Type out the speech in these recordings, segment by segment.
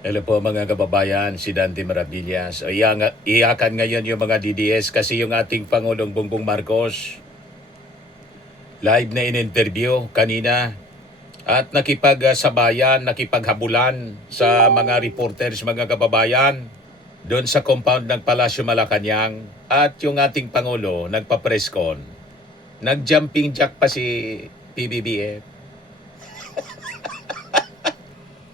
Hello po mga kababayan, si Dante Maravillas. Iyakan ngayon yung mga DDS kasi yung ating Pangulong Bongbong Marcos live na in-interview kanina at nakipagsabayan, nakipaghabulan sa mga reporters, mga kababayan doon sa compound ng Palasyo Malacanang at yung ating Pangulo nagpa-press con. Nag-jumping jack pa si PBBM.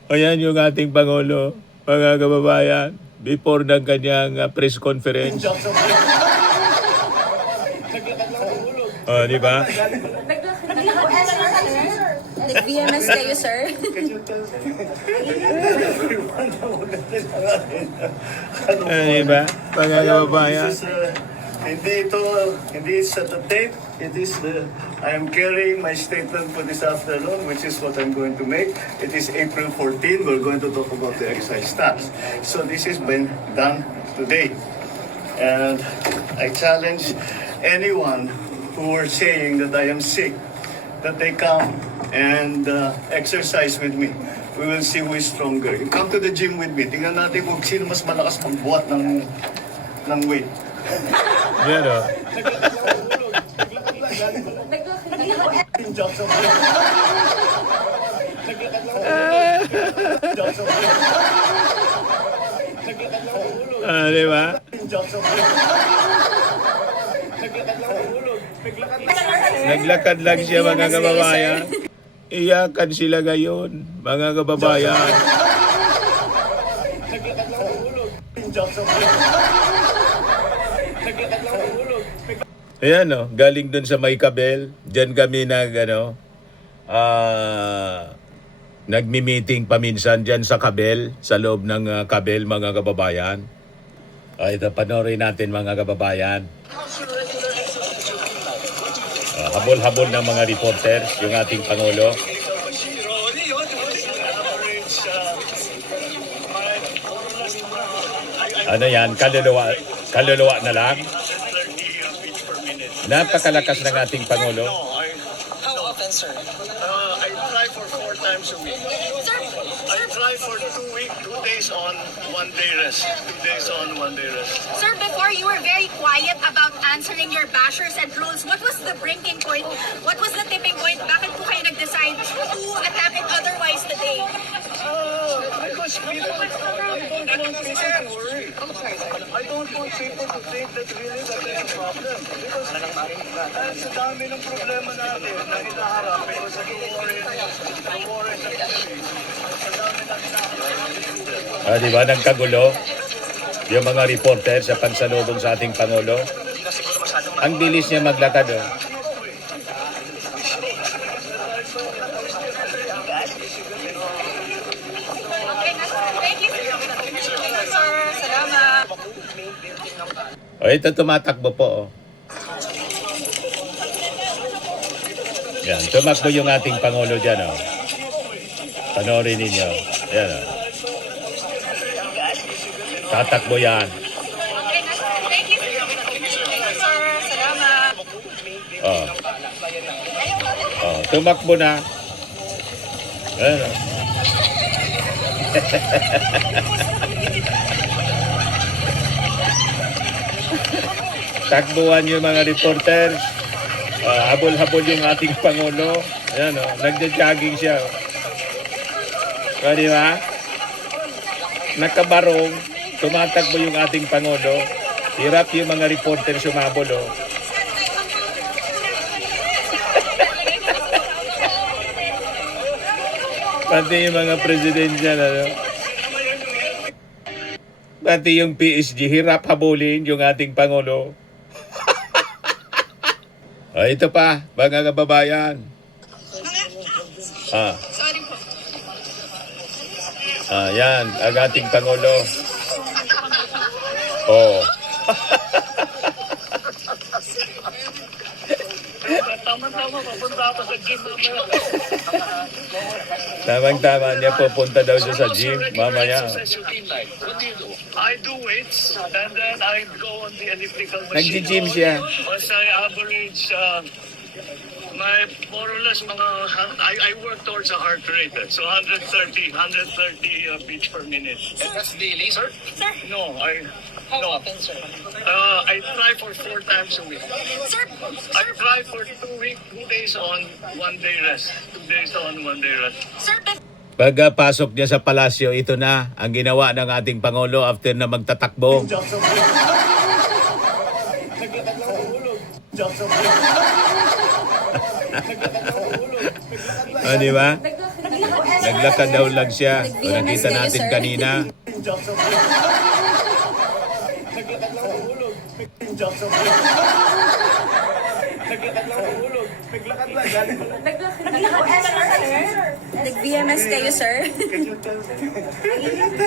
Ayan yung ating Pangulo, mga kababayan, before ng kanyang press conference. Di ba? Nag-BMS kayo, sir? Di ba? Mga kababayan. Hindi sa tape. I am carrying my statement for this afternoon, which is what I'm going to make. It is April 14. We're going to talk about the excise tax. So this has been done today. And I challenge anyone who are saying that I am sick, that they come and exercise with me. We will see who is stronger. You come to the gym with me. Tingnan natin kung sino mas malakas magbuhat ng weight. Yan o. Di ba? Naglakad lang siya mga kababayan. Iyakan sila ngayon, mga kababayan. Ayan o, galing dun sa May Kabel. Diyan kami nagmi-meeting paminsan diyan sa Kabel, sa loob ng Kabel mga kababayan. Ito, panoorin natin mga kababayan. Habol-habol ng mga reporters, yung ating Pangulo. Ano yan, kaluluwa na lang. Napakalakas ng ating Pangulo. How often, sir? I try for 4 times a week. I try for 2 days on, 1 day rest. 2 days on, 1 day rest. Sir, before you were very quiet about answering your bashers and trolls. What was the breaking point? What was the tipping point? Bakit po kayo nag-decide to attack it otherwise today? Because people, I don't want people to worry. I don't want people to think that really that there's a problem. Because sa dami ng problema natin na hinaharapin sa war in the country, sa dami na hinaharapin. Di ba, nagkagulo yung mga reporter sa pansalubong sa ating Pangulo. Ang bilis niya maglakad. Thank you, sir. Salamat. Ito tumatakbo po. Yan, tumakbo yung ating Pangulo dyan. Panoorin ninyo. Yan. Tatakbo yan. Thank you, sir. Salamat. Tumakbo na. Yan. Takbuhan yung mga reporters. Habol-habol yung ating Pangulo. Ayan nagja-jogging siya. Di ba? Nakabarong, tumatakbo yung ating Pangulo. Hirap yung mga reporters sumabol. Pati yung mga presidensya Pati yung PSG, hirap habulin yung ating Pangulo. Ito pa, mga kababayan. Sorry po. Yan, ang ating Pangulo. Tama-tama, papunta pa sa gym mamaya. Tamang-tama niya, pupunta daw siya sa gym mamaya. I do weights and then I go on the elliptical machine. Nag-gym siya. Once I average My more or less I work towards a heart rate. So 130 beats per minute. That's daily, sir? Sir, No, How no. often, sir? I try for 4 times a week. sir, I try for 2 weeks, 2 days on, 1 day rest. 2 days on, 1 day rest. sir, Pagpasok niya sa palasyo, ito na ang ginawa ng ating Pangulo after na magtatakbo. Di ba? Naglakad daw lang siya. O, nakita natin kanina. Nag-VMS kayo, sir? Can you tell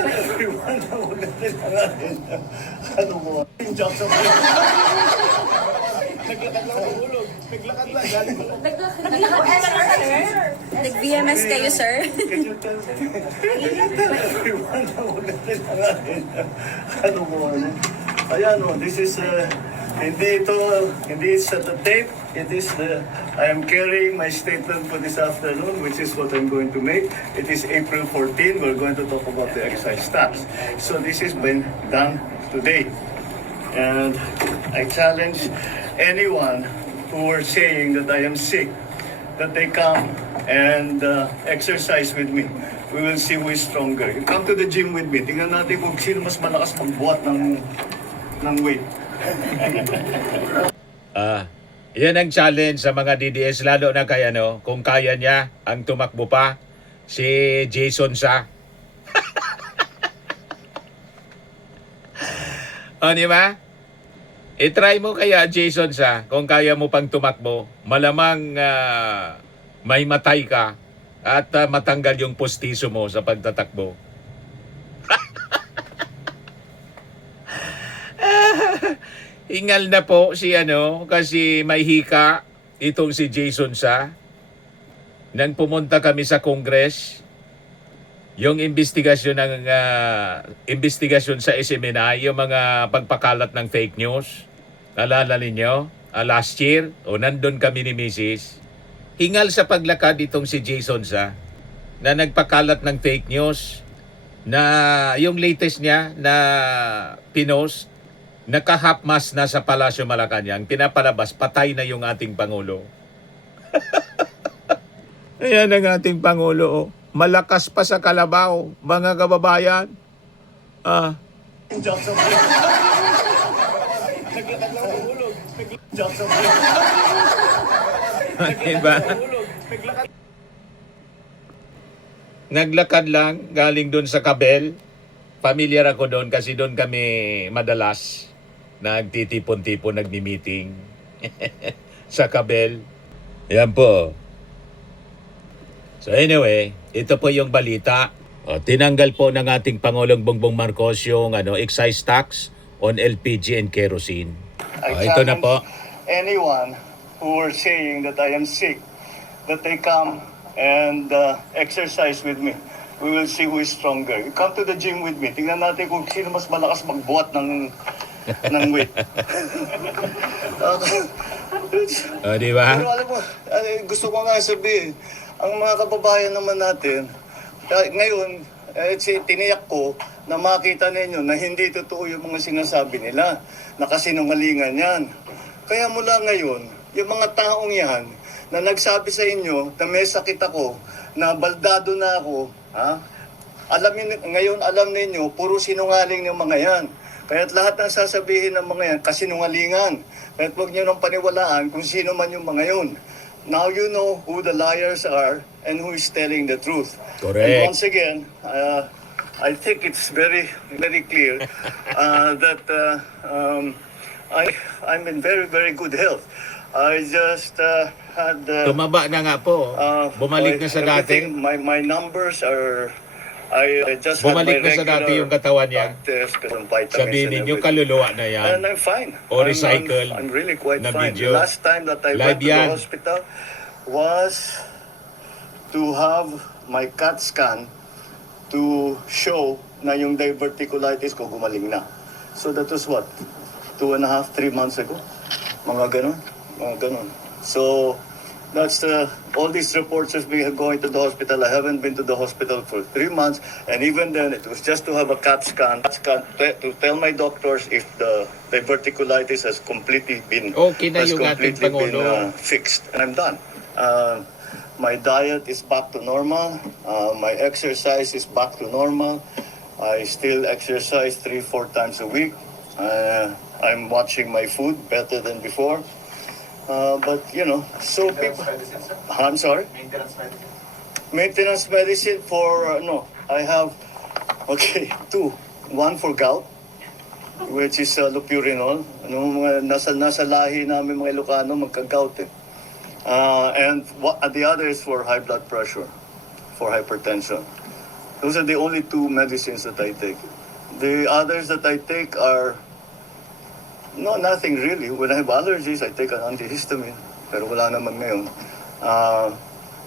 everyone na huwag natin hangarin? Ano mo? Jackson. Nag-VMS kayo, sir? Can you tell everyone na huwag natin hangarin? Ano mo? Ayan o, this is, hindi it's the tape, it is I am carrying my statement for this afternoon, which is what I'm going to make. It is April 14, we're going to talk about the excise tax. So this has been done today. And I challenge anyone who are saying that I am sick, that they come and exercise with me. We will see who is stronger. You come to the gym with me. Tingnan natin kung sino mas malakas magbuhat ng weight. Yan ang challenge sa mga DDS, lalo na kay kung kaya niya ang tumakbo pa, si Jason Sa. O, di ba? I-try mo kaya, Jason Sa, kung kaya mo pang tumakbo, malamang may matay ka at matanggal yung postiso mo sa pagtatakbo. Hingal na po si kasi may hika itong si Jason Sa. Nang pumunta kami sa Congress, yung investigasyon sa SMNI, yung mga pagpakalat ng fake news, naalala ninyo? Last year, nandun kami ni Mrs. Hingal sa paglakad itong si Jason Sa na nagpakalat ng fake news na yung latest niya na pinost, naka-half-mast na sa Palasyo Malacanang, pinapalabas, patay na yung ating Pangulo. Ayan ang ating Pangulo. Malakas pa sa kalabaw, mga kababayan. Jackson. Jackson. Diba? Naglakad lang, galing doon sa Kabel. Familiar ako doon kasi doon kami madalas nagtitipon-tipon, nagmi-meeting sa Kabel. Yan po. So anyway, ito po yung balita. Tinanggal po ng ating Pangulong Bongbong Marcos yung excise tax on LPG and kerosene. Ito na po. Anyone who are saying that I am sick, that they come and exercise with me. We will see who is stronger. You come to the gym with me. Tingnan natin kung sino mas malakas magbuhat ng weight. Di ba? Pero alam mo, gusto ko nga sabihin, ang mga kababayan naman natin, ngayon, tiniyak ko na makita ninyo na hindi totoo yung mga sinasabi nila, na kasinungalingan yan. Kaya mula ngayon, yung mga taong yan, na nagsabi sa inyo na may sakit ako, na baldado na ako, ngayon alam ninyo, puro sinungaling ng mga yan. Kaya't lahat ng sasabihin ng mga yan, kasinungalingan. Kaya't huwag nyo nang paniwalaan kung sino man yung mga yun. Now you know who the liars are and who is telling the truth. Correct. And once again, I think it's very, very clear that I'm in very, very good health. I just had... Tumaba na nga po. Bumalik na sa dati. My numbers are... I just Bumalik na had my sa dati yung regular katawan niya. test and vitamins Sabihin and ninyo, everything. kaluluwa na yan. And I'm fine. O recycle I'm really quite na fine. video. The last time that I Live went to yan. the hospital was to have my CAT scan to show na yung diverticulitis ko gumaling na. So that was what? 2.5, 3 months ago? Mga ganon. So, That's all these reports of me going to the hospital. I haven't been to the hospital for 3 months, and even then, it was just to have a CAT scan to tell my doctors if the diverticulitis has completely been Okay na yung ating Pangulo. fixed, and I'm done. My diet is back to normal. My exercise is back to normal. I still exercise 3-4 times a week. I'm watching my food better than before. But so people. I'm sorry. Maintenance medicine for no. I have two. One for gout, which is lopurinol. Nasa lahi namin mga Ilocano magka-gout eh. And the other is for high blood pressure, for hypertension. Those are the only two medicines that I take. The others that I take are nothing really. When I have allergies, I take an antihistamine. Pero wala naman ngayon.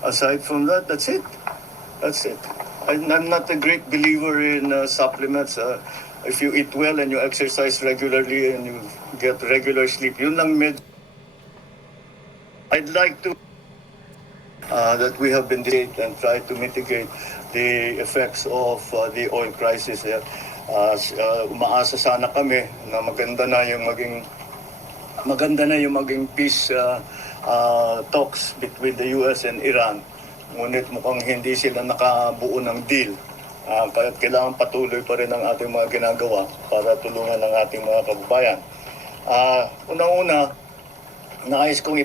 Aside from that, that's it. That's it. I'm not a great believer in supplements. If you eat well and you exercise regularly and you get regular sleep, yun lang I'd like to that we have been doing and try to mitigate the effects of the oil crisis. Umaasa sana kami na maganda na yung maging peace talks between the US and Iran. Ngunit mukhang hindi sila nakabuo ng deal. Kaya kailangan patuloy pa rin ang ating mga ginagawa para tulungan ang ating mga kababayan. Unang-una, nais kong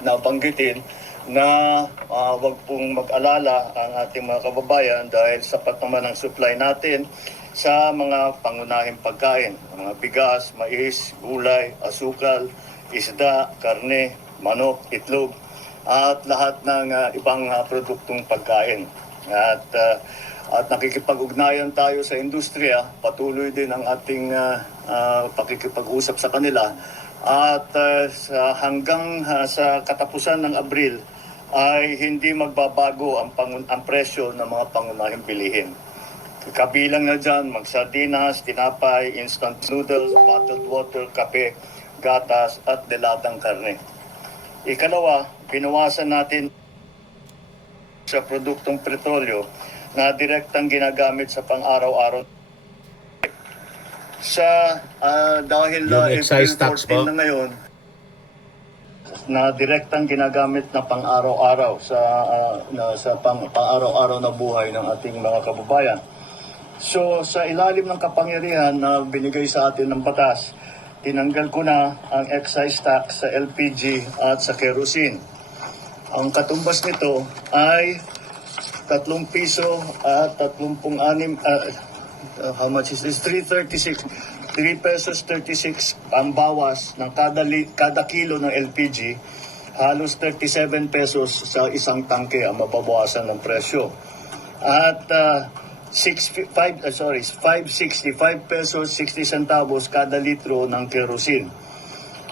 nabanggitin na wag pong mag-alala ang ating mga kababayan dahil sapat naman ang supply natin sa mga pangunahing pagkain. Mga bigas, mais, gulay, asukal, isda, karne, manok, itlog, at lahat ng ibang produktong pagkain. At nakikipag-ugnayan tayo sa industriya, patuloy din ang ating pakikipag-usap sa kanila. At hanggang sa katapusan ng Abril ay hindi magbabago ang presyo ng mga pangunahing bilihin. Kabilang na dyan, magsardinas, tinapay, instant noodles, bottled water, kape, gatas at delatang karne. Ikalawa, binawasan natin sa produktong petrolyo na direktang ginagamit sa pang-araw-araw. Dahil Yung excise April tax 14 po? na ngayon, na direktang ginagamit na pang-araw-araw sa pang-araw-araw na buhay ng ating mga kababayan. So sa ilalim ng kapangyarihan na binigay sa atin ng batas, tinanggal ko na ang excise tax sa LPG at sa kerosene. Ang katumbas nito ay 3 piso at 36, how much is this? 3.36. 3 pesos 36 ang bawas ng kada kilo ng LPG, halos 37 pesos sa isang tangke ang mababawasan ng presyo. At 565 pesos 60 centavos kada litro ng kerosene.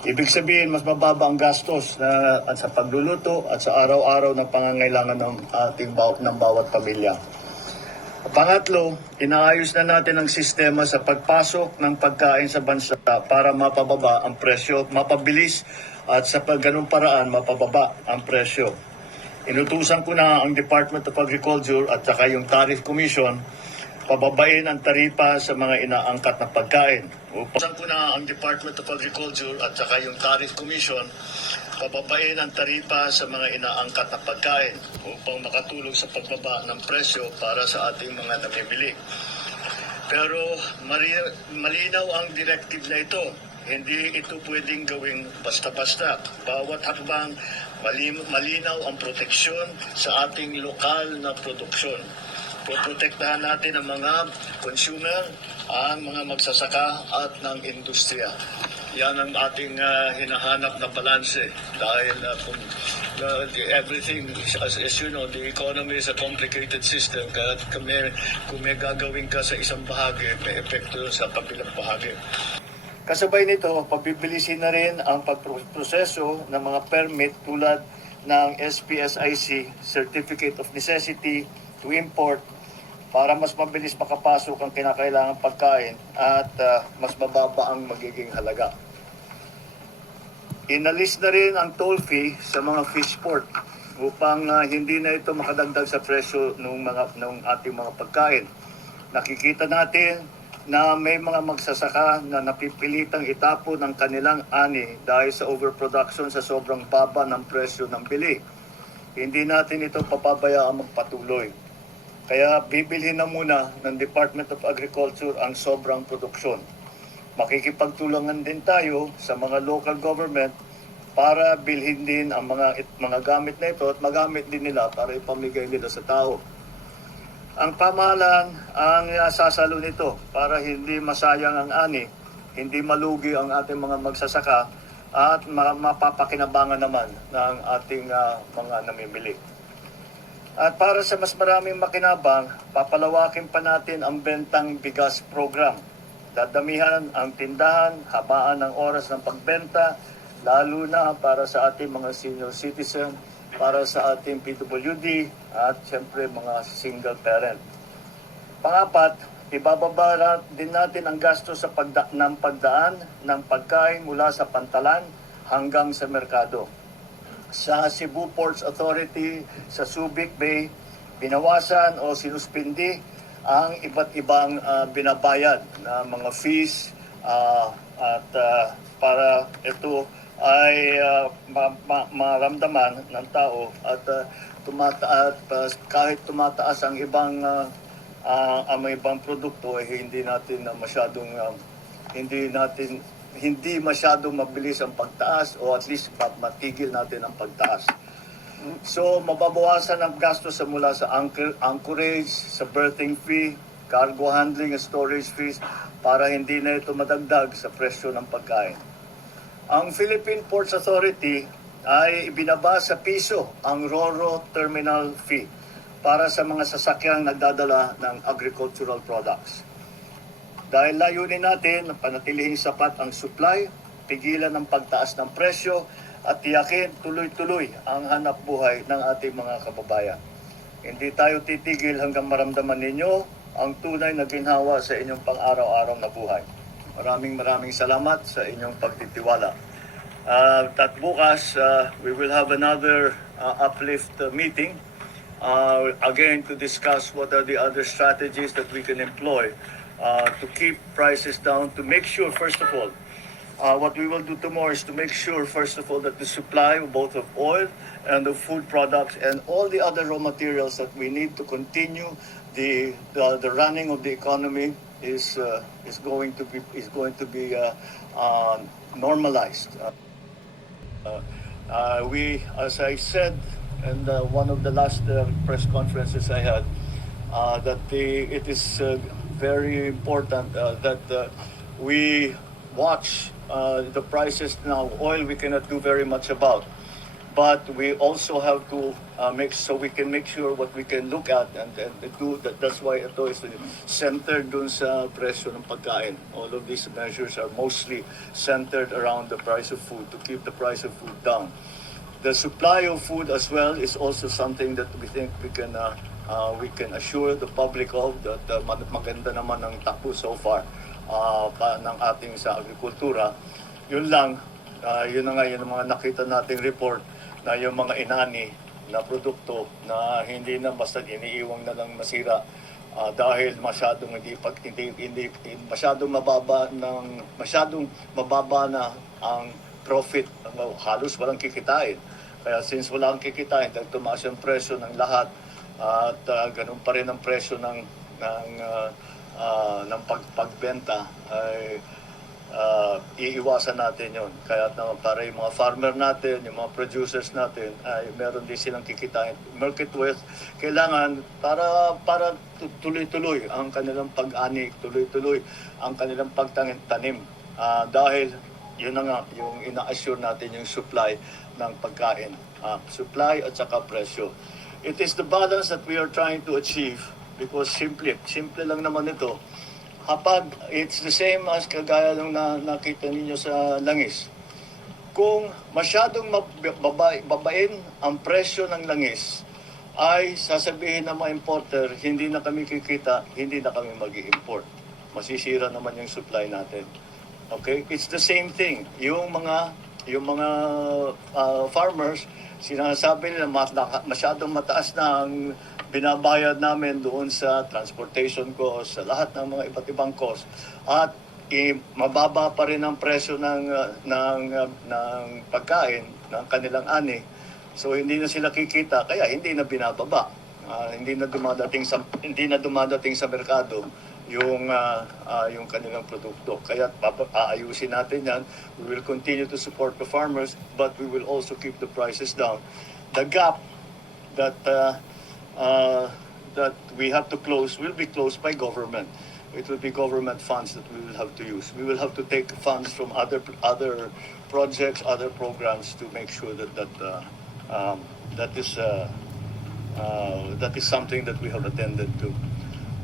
Ibig sabihin, mas mababa ang gastos at sa pagluluto at sa araw-araw na pangangailangan ng bawat pamilya. Pangatlo, inaayos na natin ang sistema sa pagpasok ng pagkain sa bansa para mapababa ang presyo, mapabilis at sa ganung paraan mapababa ang presyo. Inutusan ko na ang Department of Agriculture at saka yung Tariff Commission pababain ang taripa sa mga inaangkat na pagkain. Utusan ko na ang Department of Agriculture at saka yung Tariff Commission pababain ang taripa sa mga inaangkat na pagkain upang makatulong sa pagbaba ng presyo para sa ating mga namimili. Pero malinaw ang directive na ito. Hindi ito pwedeng gawing basta-basta. Bawat hakbang, malinaw ang proteksyon sa ating lokal na produksyon. Poprotektahan natin ang mga consumer, ang mga magsasaka at ng industriya. Yan ang ating hinahanap na balanse dahil everything, as you know, the economy is a complicated system. Kaya kung may gagawin ka sa isang bahagi, may epekto sa kabilang bahagi. Kasabay nito, pabibilisin na rin ang pagproseso ng mga permit tulad ng SPSIC, Certificate of Necessity to Import, para mas mabilis makapasok ang kinakailangang pagkain at mas mababa ang magiging halaga. Inalis na rin ang toll fee sa mga fish port upang hindi na ito makadagdag sa presyo ng ating mga pagkain. Nakikita natin na may mga magsasaka na napipilitang itapon ng kanilang ani dahil sa overproduction sa sobrang baba ng presyo ng bili. Hindi natin ito papabayaan magpatuloy. Kaya bibilhin na muna ng Department of Agriculture ang sobrang produksyon. Makikipagtulungan din tayo sa mga local government para bilhin din ang mga gamit na ito at magamit din nila para ipamigay nila sa tao. Ang pamahalaan ang sasalo nito para hindi masayang ang ani, hindi malugi ang ating mga magsasaka at mapapakinabangan naman ng ating mga namimili. At para sa mas maraming makinabang, papalawakin pa natin ang bentang bigas program. Dadamihan ang tindahan, habaan ng oras ng pagbenta, lalo na para sa ating mga senior citizen, para sa ating PWD at siyempre mga single parent. Pangapat, ibababa din natin ang gasto sa pagdaan ng pagkain mula sa pantalan hanggang sa merkado. Sa Cebu Ports Authority, sa Subic Bay, binawasan o sinuspindi ang iba't ibang binabayad na mga fees para ito ay maramdaman ng tao at kahit tumataas ang ibang produkto ay hindi masyadong mabilis ang pagtaas o at least matigil natin ang pagtaas. So mababawasan ang gasto mula sa anchorage, sa berthing fee, cargo handling at storage fees para hindi na ito madagdag sa presyo ng pagkain. Ang Philippine Ports Authority ay ibinaba sa piso ang RoRo terminal fee para sa mga sasakyang nagdadala ng agricultural products. Dahil layunin natin na panatilihing sapat ang supply, pigilan ang pagtaas ng presyo at tiyakin tuloy-tuloy ang hanap buhay ng ating mga kababayan. Hindi tayo titigil hanggang maramdaman ninyo ang tunay na ginhawa sa inyong pang-araw-araw na buhay. Maraming salamat sa inyong pagtitiwala. At bukas, we will have another uplift meeting again to discuss what are the other strategies that we can employ to keep prices down, to make sure, first of all, what we will do tomorrow is to make sure, first of all, that the supply both of oil and of food products and all the other raw materials that we need to continue the running of the economy is going to be normalized. We, as I said in one of the last press conferences I had, that it is very important that we watch the prices now. Oil we cannot do very much about, but we also have to we can make sure what we can look at and do that. That's why ito is centered dun sa presyo ng pagkain. All of these measures are mostly centered around the price of food, to keep the price of food down. The supply of food as well is also something that we think we can assure the public of, that maganda naman ang takbo so far ng ating sa agrikultura. Yun lang, yun na nga yung mga nakita nating report na yung mga inani na produkto na hindi na basta iniiwang na lang masira dahil masyadong masyadong mababa na ang profit, halos walang kikitain. Kaya since walang kikitain, dahil tumaas yung presyo ng lahat at ganun pa rin ang presyo ng pagbenta, ay iiwasan natin yon. Kaya para yung mga farmer natin, yung mga producers natin, ay meron din silang kikitain. Market worth, kailangan para tuloy-tuloy ang kanilang pag-ani, tuloy-tuloy ang kanilang pagtanim. Dahil yun na nga, yung ina-assure natin yung supply ng pagkain. Supply at saka presyo. It is the balance that we are trying to achieve, because simple lang naman ito. Kapag it's the same as kagaya nung nakita ninyo sa langis. Kung masyadong babain ang presyo ng langis, ay sasabihin ng mga importer, hindi na kami kikita, hindi na kami mag-i-import. Masisira naman yung supply natin. Okay? It's the same thing. Yung mga yung mga farmers, sinasabi nila masyadong mataas na ang binabayad namin doon sa transportation cost, sa lahat ng mga iba't ibang cost. At mababa pa rin ang presyo ng pagkain, ng kanilang ani. So hindi na sila kikita, kaya hindi na binababa. Hindi na dumadating sa merkado yung kanilang produkto. Kaya aayusin natin yan. We will continue to support the farmers, but we will also keep the prices down. The gap that we have to close will be closed by government. It will be government funds that we will have to use. We will have to take funds from other projects, other programs to make sure that is something that we have attended to.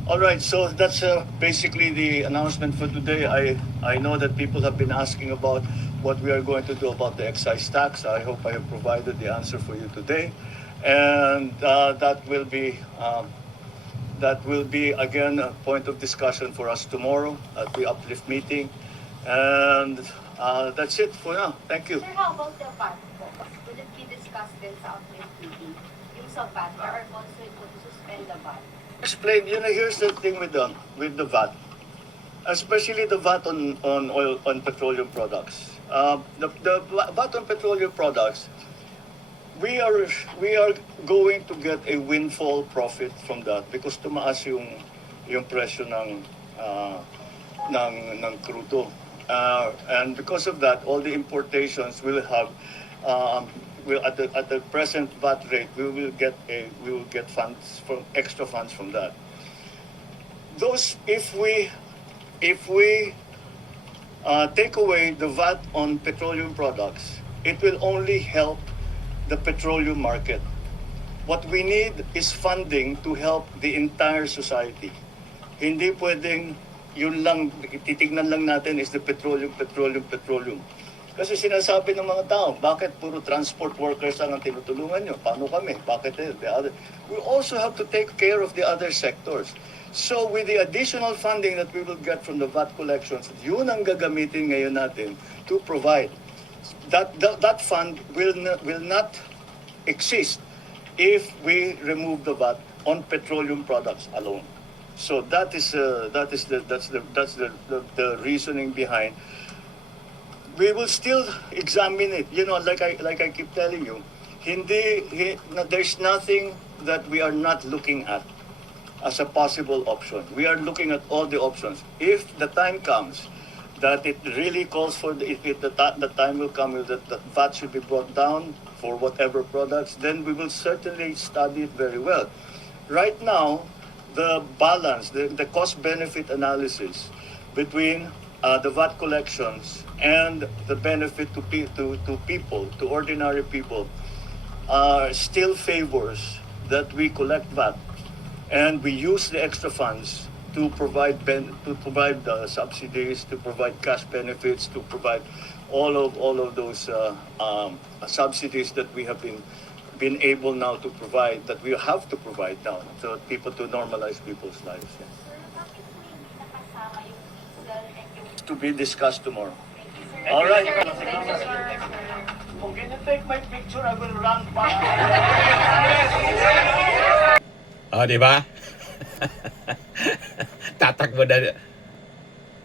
All right, so that's basically the announcement for today. I know that people have been asking about what we are going to do about the excise tax. I hope I have provided the answer for you today, and that will be again a point of discussion for us tomorrow at the Uplift meeting, and that's it for now. Thank you. Sir, how about the VAT? Will it be discussed din sa uplift meeting? Yung sa VAT, there are also to suspend the VAT. Explain, here's the thing with the VAT, especially the VAT on petroleum products. The VAT on petroleum products, we are going to get a windfall profit from that because tumaas yung presyo ng crudo. And because of that, all the importations will have at the present VAT rate, we will get extra funds from that. Those, if we take away the VAT on petroleum products, it will only help the petroleum market. What we need is funding to help the entire society. Hindi pwedeng yun lang, titignan lang natin is the petroleum. Kasi sinasabi ng mga tao, bakit puro transport workers ang tinutulungan nyo? Paano kami? Bakit the other? We also have to take care of the other sectors. So with the additional funding that we will get from the VAT collections, yun ang gagamitin ngayon natin to provide. That fund will not exist if we remove the VAT on petroleum products alone. So that's the reasoning behind. We will still examine it. Like I keep telling you, there's nothing that we are not looking at as a possible option. We are looking at all the options. If the time comes that it really calls for the time will come that the VAT should be brought down for whatever products, then we will certainly study it very well. Right now, the balance, the cost-benefit analysis between the VAT collections and the benefit to people, to ordinary people, still favors that we collect VAT and we use the extra funds to provide subsidies, to provide cash benefits, to provide all of those subsidies that we have been able now to provide, that we have to provide now, to people, to normalize people's lives. Sir, bakit po hindi nakasama yung diesel and yung... To be discussed tomorrow. Sir, All right. sir, thank you, sir. Oh, can you take my picture? I will run back. Di ba?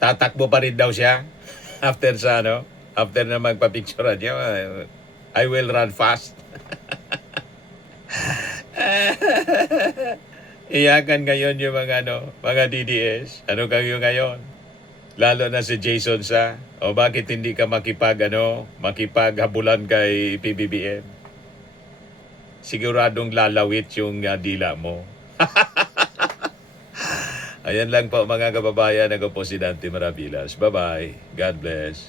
Tatakbo pa rin daw siya after na magpa-picture niya. I will run fast. Iyakan ngayon yung mga DDS. Ano kayo ngayon? Lalo na si Jason sa. O bakit hindi ka makipaghabulan kay PBBM? Siguradong lalawit yung dila mo. Ayan lang po mga kababayan. Ako po si Dante Maravillas. Bye-bye. God bless.